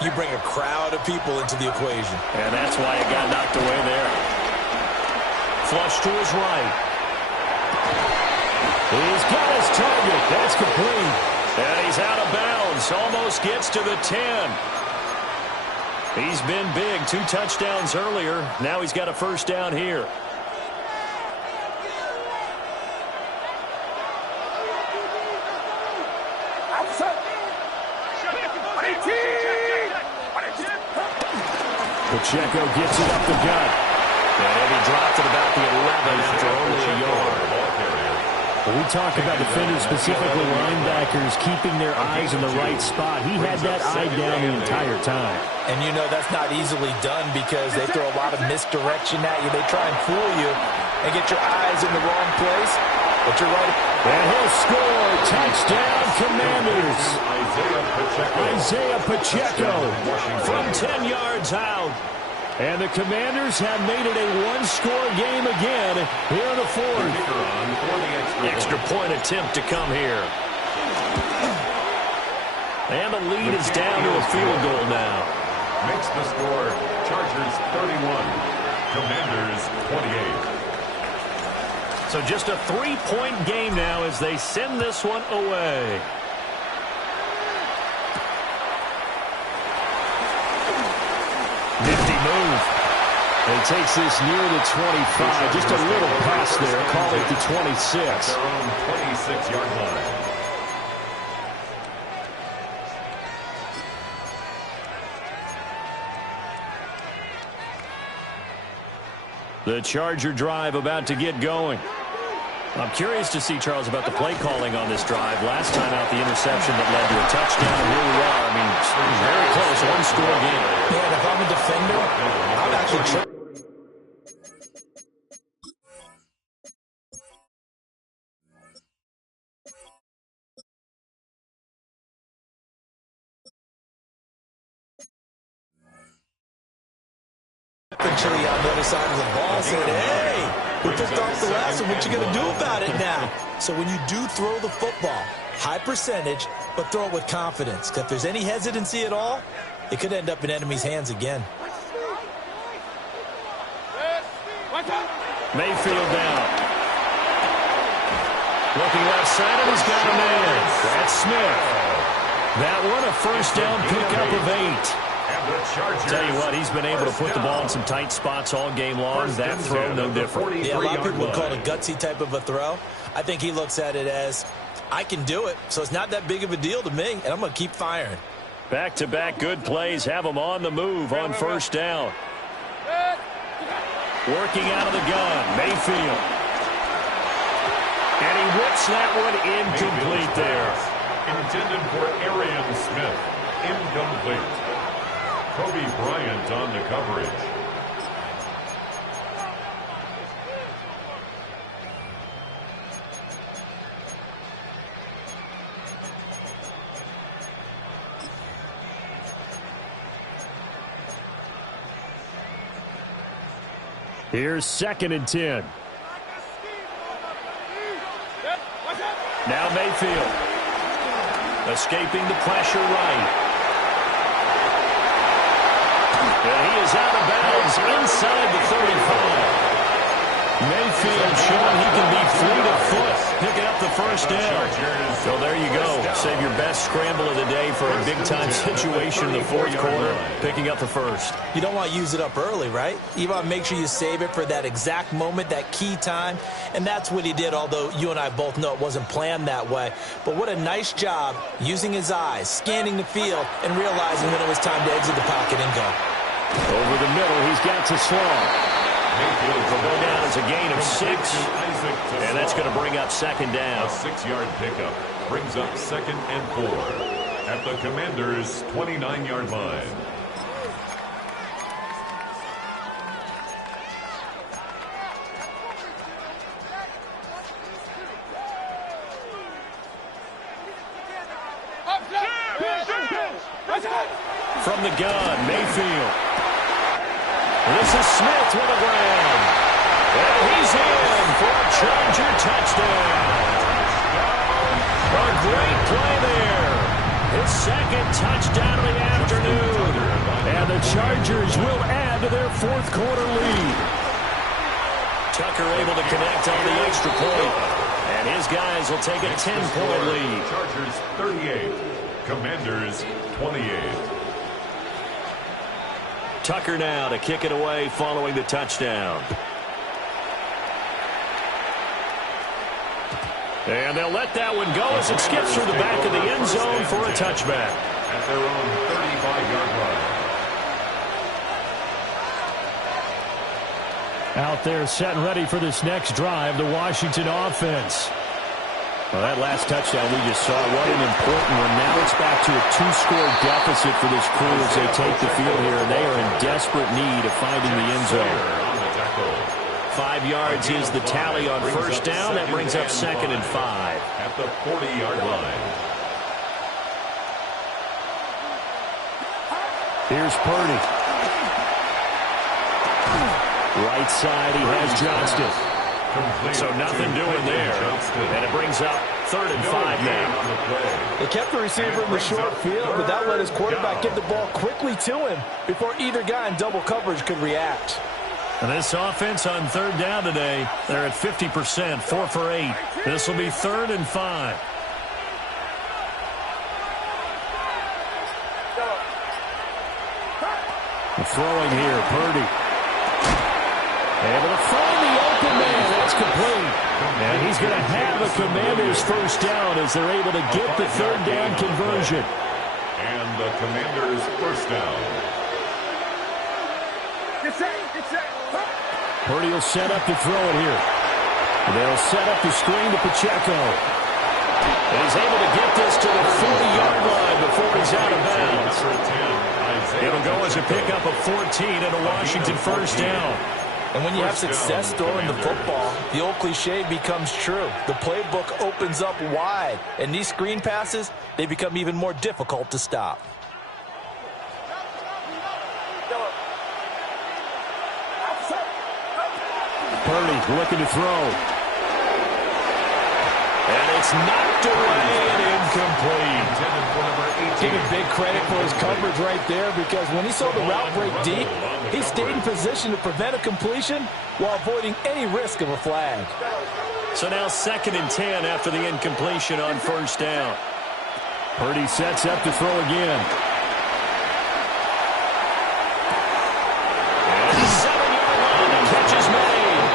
you bring a crowd of people into the equation. And that's why it got knocked away there. Flush to his right. He's got his target. That's complete. And he's out of bounds. Almost gets to the 10. He's been big. 2 touchdowns earlier. Now he's got a 1st down here. Pacheco gets it up the gut. And he dropped it about the 11 after only a yard. When we talk about defenders, specifically linebackers, keeping their eyes in the right spot, he had that eye down the entire time. And you know that's not easily done because they throw a lot of misdirection at you. They try and fool you and get your eyes in the wrong place. But you're right. And he'll score. Touchdown, Commanders. Isaiah Pacheco from 10 yards out. And the Commanders have made it a 1-score game again here in the 4th. Extra point attempt to come here. And the lead is down to a field goal now. Makes the score Chargers 31, Commanders 28. So just a 3-point game now as they send this one away. Nifty move. And he takes this near the 25. Just a little pass there. Call it the 26. Their own 26-yard line. The Charger drive about to get going. I'm curious to see, Charles, about the play calling on this drive. Last time out, the interception that led to a touchdown, and here we are. I mean, very close, 1-score game. Yeah, and if I'm a defender, I'm actually eventually on the other side of the ball said, hey, we picked off the last one. What you going to do about it now? So when you do throw the football, high percentage, but throw it with confidence. Because if there's any hesitancy at all, it could end up in enemy's hands again. Mayfield down. Looking left side, and he's got a man. That's Smith. That one a 1st down pickup of 8. Tell you what, he's been able to put the ball in some tight spots all game long. That throw, no different. Yeah, a lot of people would call it a gutsy type of a throw. I think he looks at it as, I can do it, so it's not that big of a deal to me, and I'm going to keep firing. Back-to-back good plays have him on the move on 1st down. Working out of the gun, Mayfield. And he whips that one incomplete there. Intended for Arian Smith. Incomplete. Kobe Bryant on the coverage. Here's 2nd and 10. Now Mayfield. Escaping the pressure right. And he is out of bounds inside the 35. Mayfield showing he can be fleet of foot, picking up the first down. So there you go. Save your best scramble of the day for a big-time situation in the fourth quarter, picking up the first. You don't want to use it up early, right? You want to make sure you save it for that exact moment, that key time. And that's what he did, although you and I both know it wasn't planned that way. But what a nice job using his eyes, scanning the field, and realizing when it was time to exit the pocket and go. Over the middle, he's got to Sloan. Will go down as a gain of 6, and that's going to bring up second down. A 6-yard pickup brings up 2nd and 4 at the Commanders' 29-yard line. From the gun, Mayfield. This is Smith with a grab. And he's in for a Charger touchdown. A great play there. His second touchdown of the afternoon. And the Chargers will add to their fourth quarter lead. Tucker able to connect on the extra point. And his guys will take a 10-point lead. Chargers 38, Commanders 28. Tucker now to kick it away following the touchdown. And they'll let that one go as it skips through the back of the end zone for a touchback. At their own 35-yard line. Out there set and ready for this next drive, the Washington offense. Well, that last touchdown we just saw, what an important one. Now it's back to a 2-score deficit for this crew as they take the field here, and they are in desperate need of finding the end zone. 5 yards is the tally on first down. That brings up 2nd and 5. At the 40-yard line. Here's Purdy. Right side, he has Johnston. So nothing doing there. And it brings up 3rd and 5 now. They kept the receiver in the short field, but that let his quarterback get the ball quickly to him before either guy in double coverage could react. And this offense on 3rd down today, they're at 50%, 4 for 8. This will be 3rd and 5. Throwing here, Purdy. Able to find the open man. That's complete. And he's going to have a Commanders first down as they're able to get the 3rd down conversion. And the Commanders first down. Purdy will set up to throw it here. They'll set up the screen to Pacheco. And he's able to get this to the 40-yard line before he's out of bounds. It'll go as a pickup of 14 and a Washington first down. And when you have success throwing the football, the old cliche becomes true. The playbook opens up wide, and these screen passes, they become even more difficult to stop. Purdy looking to throw. And it's knocked away and incomplete. Give him big credit for his coverage right there, because when he saw the route break deep, he stayed in position to prevent a completion while avoiding any risk of a flag. So now 2nd and 10 after the incompletion on first down. Purdy sets up to throw again. And the 7-yard line, the catch is made.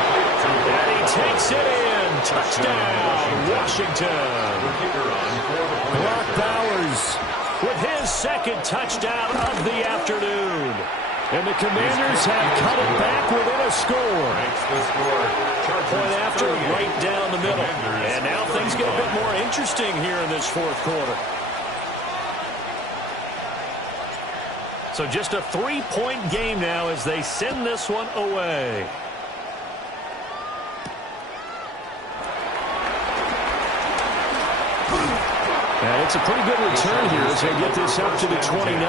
And he takes it in. Touchdown, Washington. Brock Bowers with his 2nd touchdown of the afternoon. And the Commanders have cut it back within a score. Point after, right down the middle. And now things get a bit more interesting here in this fourth quarter. So just a 3-point game now as they send this one away. And it's a pretty good return here as they get this up to the 29.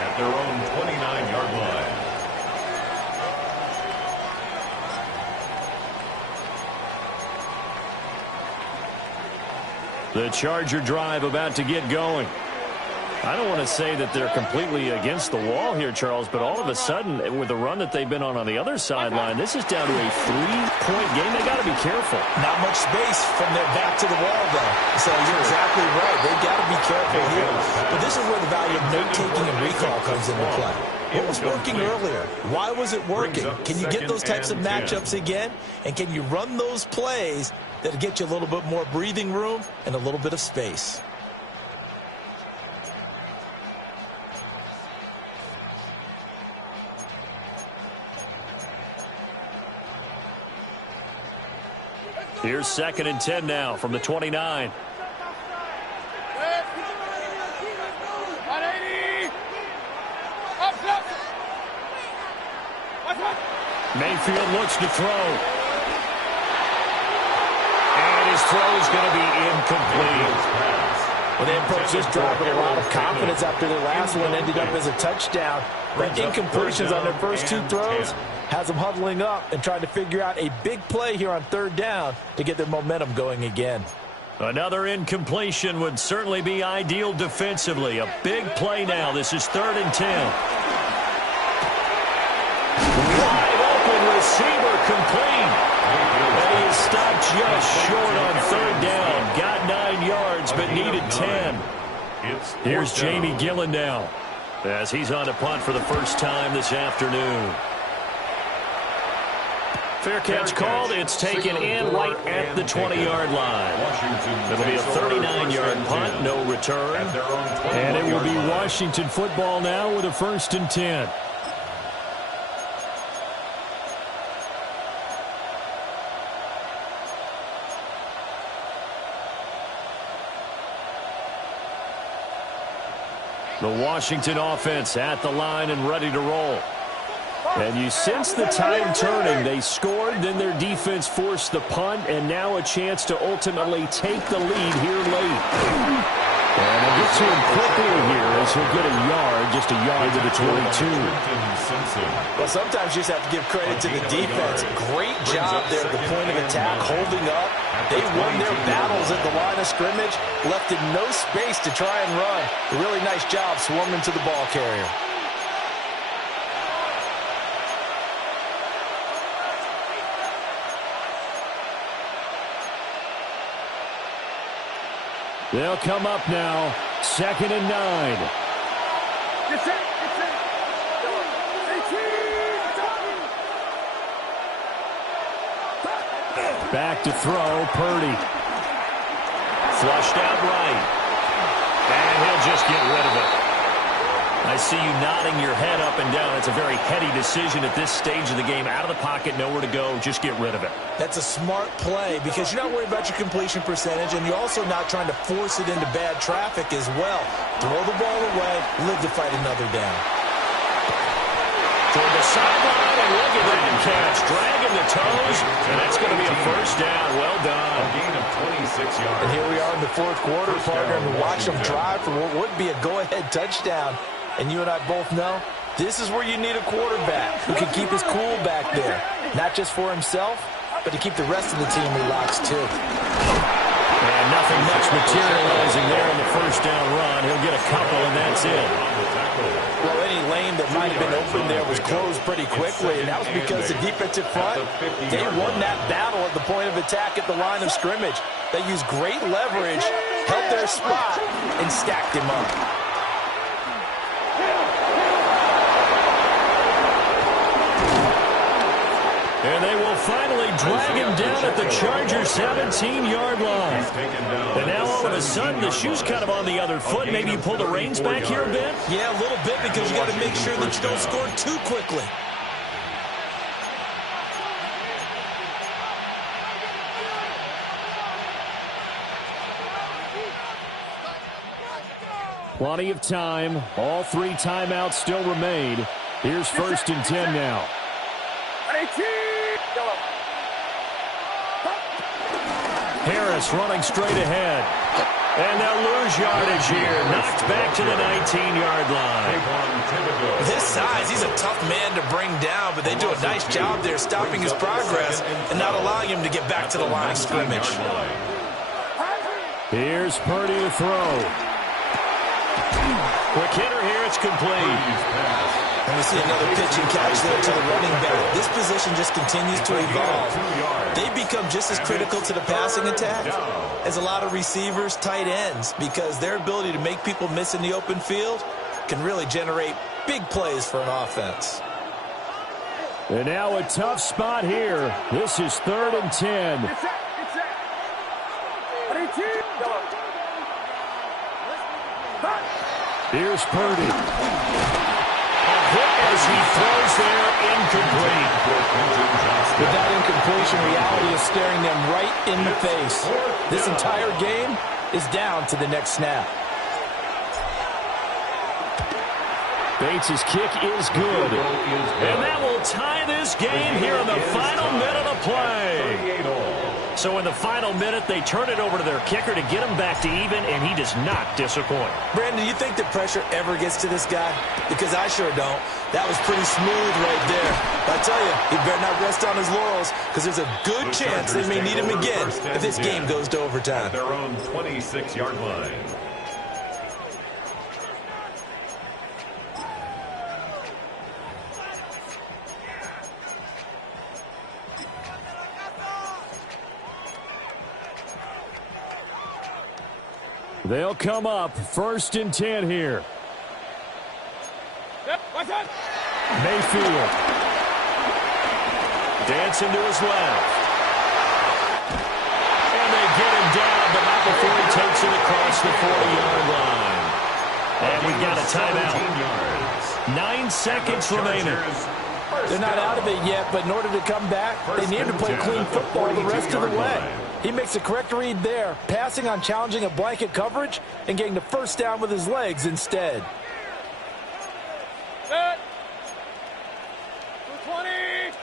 At their own 29-yard line. The Charger drive about to get going. I don't want to say that they're completely against the wall here, Charles, but all of a sudden, with the run that they've been on the other sideline, this is down to a 3-point game. They got to be careful. Not much space from their back to the wall, though. So you're exactly right. They've got to be careful here. But this is where the value of note-taking and recall comes into play. What was working earlier? Why was it working? Can you get those types of matchups again? And can you run those plays that get you a little bit more breathing room and a little bit of space? Here's 2nd and 10 now from the 29. Mayfield looks to throw. And his throw is going to be incomplete. Well, they approached this drive with a lot of confidence after their last one ended up as a touchdown. But incompletions on their first 2 throws has them huddling up and trying to figure out a big play here on 3rd down to get their momentum going again. Another incompletion would certainly be ideal defensively. A big play now. This is 3rd and 10. Wide open receiver complete. And he is stopped just short on 3rd down. Got 9 yards, but needed 10. Here's Jamie Gillen now, as he's on to punt for the first time this afternoon. Fair catch called. It's taken in right at the 20-yard line. It'll be a 39-yard punt, no return. And it will be Washington football now with a 1st and 10. The Washington offense at the line and ready to roll. And you sense the tide turning. They scored, then their defense forced the punt, and now a chance to ultimately take the lead here late. And they'll get to him quickly here as he'll get a yard, just a yard to the 22. Well, sometimes you just have to give credit to the defense. Great job there at the point of attack, holding up. They won their battles at the line of scrimmage, left in no space to try and run. A really nice job swarming to the ball carrier. They'll come up now, 2nd and 9. Back to throw, Purdy. Flushed out right. And he'll just get rid of it. I see you nodding your head up and down. It's a very heady decision at this stage of the game. Out of the pocket, nowhere to go. Just get rid of it. That's a smart play because you're not worried about your completion percentage, and you're also not trying to force it into bad traffic as well. Throw the ball away, live to fight another down. Toward the sideline, and look at that catch. Dragging the toes, and that's going to be a 1st down. Well done. A gain of 26 yards. And here we are in the 4th quarter, partner, and watch them drive for what would be a go-ahead touchdown. And you and I both know this is where you need a quarterback who can keep his cool back there. Not just for himself, but to keep the rest of the team relaxed too. And nothing much materializing there in the 1st down run. He'll get a couple, and that's it. Well, any lane that might have been open there was closed pretty quickly, and that was because the defensive front, they won that battle at the point of attack at the line of scrimmage. They used great leverage, held their spot, and stacked him up. And they will finally drag him down at the Chargers' 17-yard line. And now all of a sudden the shoe's kind of on the other foot. Maybe you pull the reins back here a bit? Yeah, a little bit because you got to make sure that you don't score too quickly. Plenty of time. All 3 timeouts still remain. Here's 1st and 10 now. Harris running straight ahead. And they'll lose yardage here. Knocked back to the 19-yard line. His size, he's a tough man to bring down, but they do a nice job there stopping his progress and not allowing him to get back to the line of scrimmage. Here's Purdy to throw. Quick hitter here, it's complete. And we see another pitch and catch there to the running back. This position just continues to evolve. They become just as critical to the passing attack as a lot of receivers, tight ends, because their ability to make people miss in the open field can really generate big plays for an offense. And now a tough spot here. This is 3rd and 10. Here's Purdy. As he throws there, incomplete. With that incompletion, reality is staring them right in the face. This entire game is down to the next snap. Bates' kick is good. And that will tie this game here in the final minute of play. So in the final minute, they turn it over to their kicker to get him back to even, and he does not disappoint. Brandon, do you think that pressure ever gets to this guy? Because I sure don't. That was pretty smooth right there. But I tell you, he better not rest on his laurels, because there's a good chance they may need him again if this game goes to overtime. Their own 26-yard line. They'll come up 1st and 10 here. Mayfield. Dancing to his left. And they get him down, but not before he takes it across the 40-yard line. And we've got a timeout. 9 seconds remaining. They're not out of it yet, but in order to come back, they need to play clean football the rest of the way. He makes the correct read there, passing on challenging a blanket coverage and getting the first down with his legs instead. Set. 220.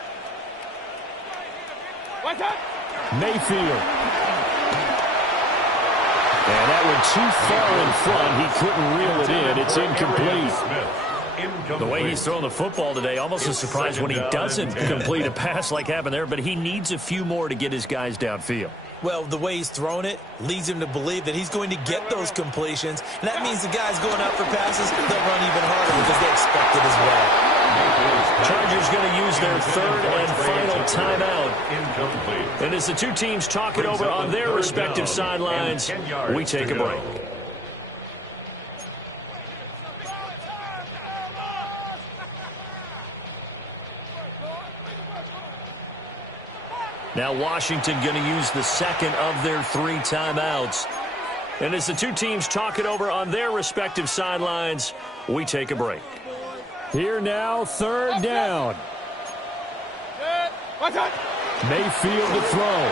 What's up? Mayfield. And that went too far in front. He couldn't reel it in. It's incomplete. The way he's throwing the football today, almost a surprise when he doesn't complete a pass like happened there, but he needs a few more to get his guys downfield. Well, the way he's thrown it leads him to believe that he's going to get those completions. And that means the guys going out for passes, they'll run even harder because they expect it as well. Chargers going to use their 3rd and final timeout. And as the two teams talk it over on their respective sidelines, we take a break. Now Washington going to use the 2nd of their 3 timeouts. And as the two teams talk it over on their respective sidelines, we take a break. Here now, 3rd down. Mayfield to throw.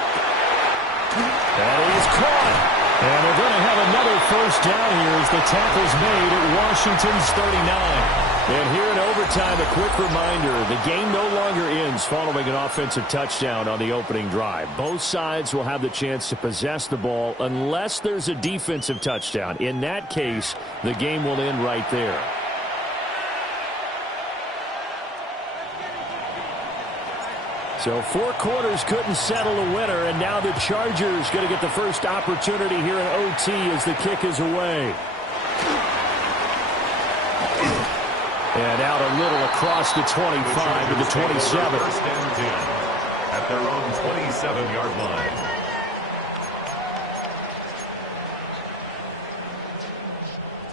And he's caught. And they're going to have another first down here as the tackle's made at Washington's 39. And here in overtime, a quick reminder, the game no longer ends following an offensive touchdown on the opening drive. Both sides will have the chance to possess the ball unless there's a defensive touchdown. In that case, the game will end right there. So 4 quarters couldn't settle a winner, and now the Chargers going to get the first opportunity here in OT as the kick is away. And out a little across the 25 to the 27. First and 10 at their own 27-yard line.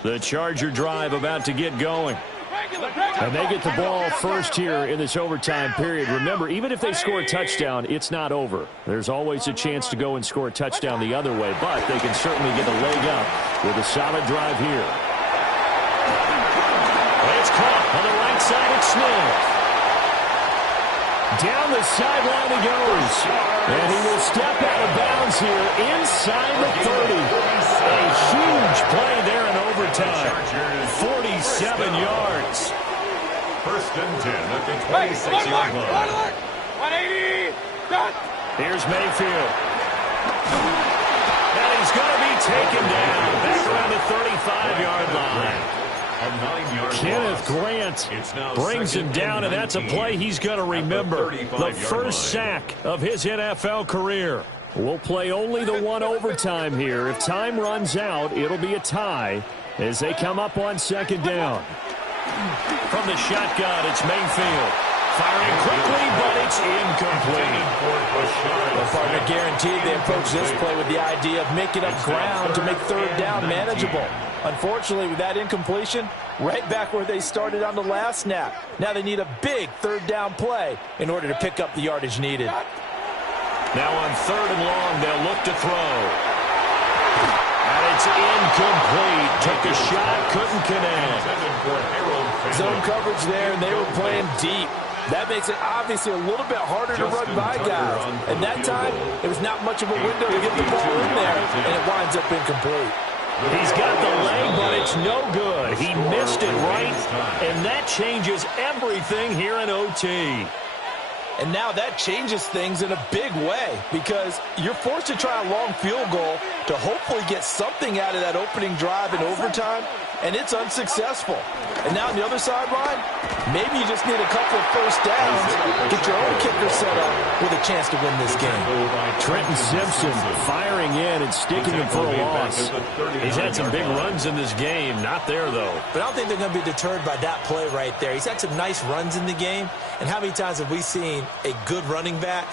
The Charger drive about to get going. And they get the ball first here in this overtime period. Remember, even if they score a touchdown, it's not over. There's always a chance to go and score a touchdown the other way, but they can certainly get a leg up with a solid drive here. It's caught on the right side of Smith. Down the sideline he goes. And he will step out of bounds here inside the 30. A huge play there in overtime. 47 yards. First and 10 at the 26-yard line. 180. Done. Here's Mayfield. And he's going to be taken down back around the 35-yard line. Kenneth Grant brings him down, and that's a play he's going to remember. The first sack of his NFL career. We'll play only the 1 overtime here. If time runs out, it'll be a tie. as they come up on second down. From the shotgun, it's Mayfield. Firing quickly, but it's incomplete. Well, partner, guaranteed they approach this play with the idea of making up ground to make third down manageable. Unfortunately, with that incompletion, right back where they started on the last snap. Now they need a big third down play in order to pick up the yardage needed. Now on third and long, they'll look to throw. And it's incomplete. Took a shot, couldn't connect. Zone coverage there, and they were playing deep. That makes it obviously a little bit harder to run by guys. And that time, there was not much of a window to get the ball in there, and it winds up incomplete. He's got the leg, but it's no good. He missed it right, and that changes everything here in OT. And now that changes things in a big way because you're forced to try a long field goal to hopefully get something out of that opening drive in overtime, and it's unsuccessful. And now on the other sideline, maybe you just need a couple of first downs, get your own kicker set up with a chance to win this game. Trenton Simpson firing in and sticking him for a loss. He's had some big runs in this game. Not there, though. But I don't think they're going to be deterred by that play right there. He's had some nice runs in the game. And how many times have we seen a good running back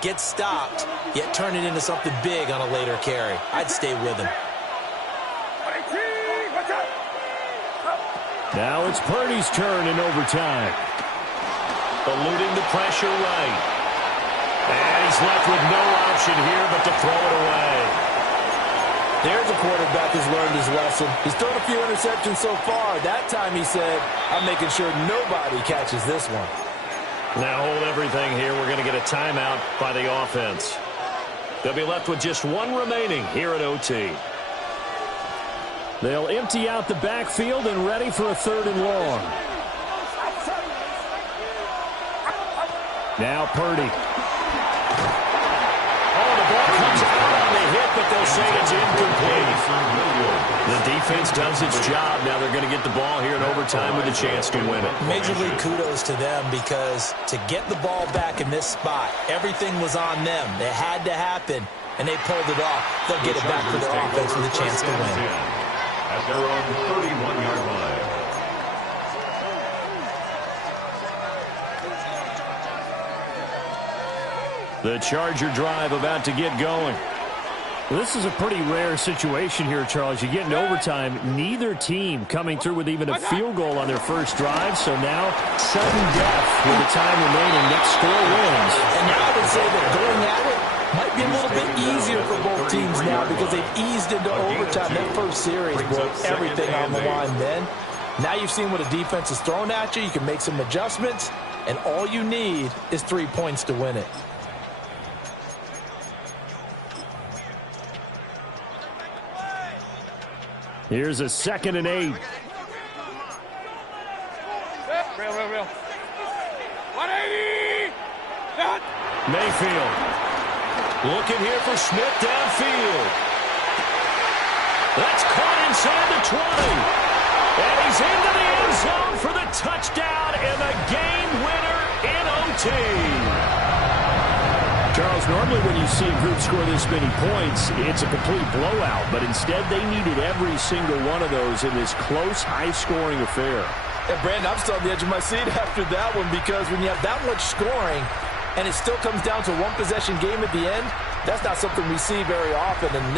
get stopped, yet turn it into something big on a later carry? I'd stay with him. Now it's Purdy's turn in overtime. Eluding the pressure right. And he's left with no option here but to throw it away. There's a quarterback who's learned his lesson. He's thrown a few interceptions so far. That time he said, I'm making sure nobody catches this one. Now hold everything here. We're going to get a timeout by the offense. They'll be left with just one remaining here at OT. They'll empty out the backfield and ready for a third and long. Now Purdy. Oh, the ball comes out on the hit, but they'll say it's incomplete. The defense does its job. Now they're going to get the ball here in overtime with a chance to win it. Major league kudos to them because to get the ball back in this spot, everything was on them. It had to happen, and they pulled it off. They'll get it back for their offense with a chance to win. At their own 31-yard line. The Charger drive about to get going. Well, this is a pretty rare situation here, Charles. You get in overtime, neither team coming through with even a field goal on their first drive. So now, sudden death with the time remaining. Next score wins. And now I would say that going at it might be a little bit easier for both teams now because they've eased into overtime. That first series broke everything on the line then. Now you've seen what a defense is thrown at you. You can make some adjustments, and all you need is 3 points to win it. Here's a 2nd and 8. Real. 180! Mayfield. Looking here for Smith downfield. That's caught inside the 20. And he's into the end zone for the touchdown and the game winner in OT. Charles, normally when you see a group score this many points, it's a complete blowout. But instead, they needed every single one of those in this close, high-scoring affair. Yeah, Brandon, I'm still on the edge of my seat after that one because when you have that much scoring and it still comes down to one possession game at the end, that's not something we see very often. And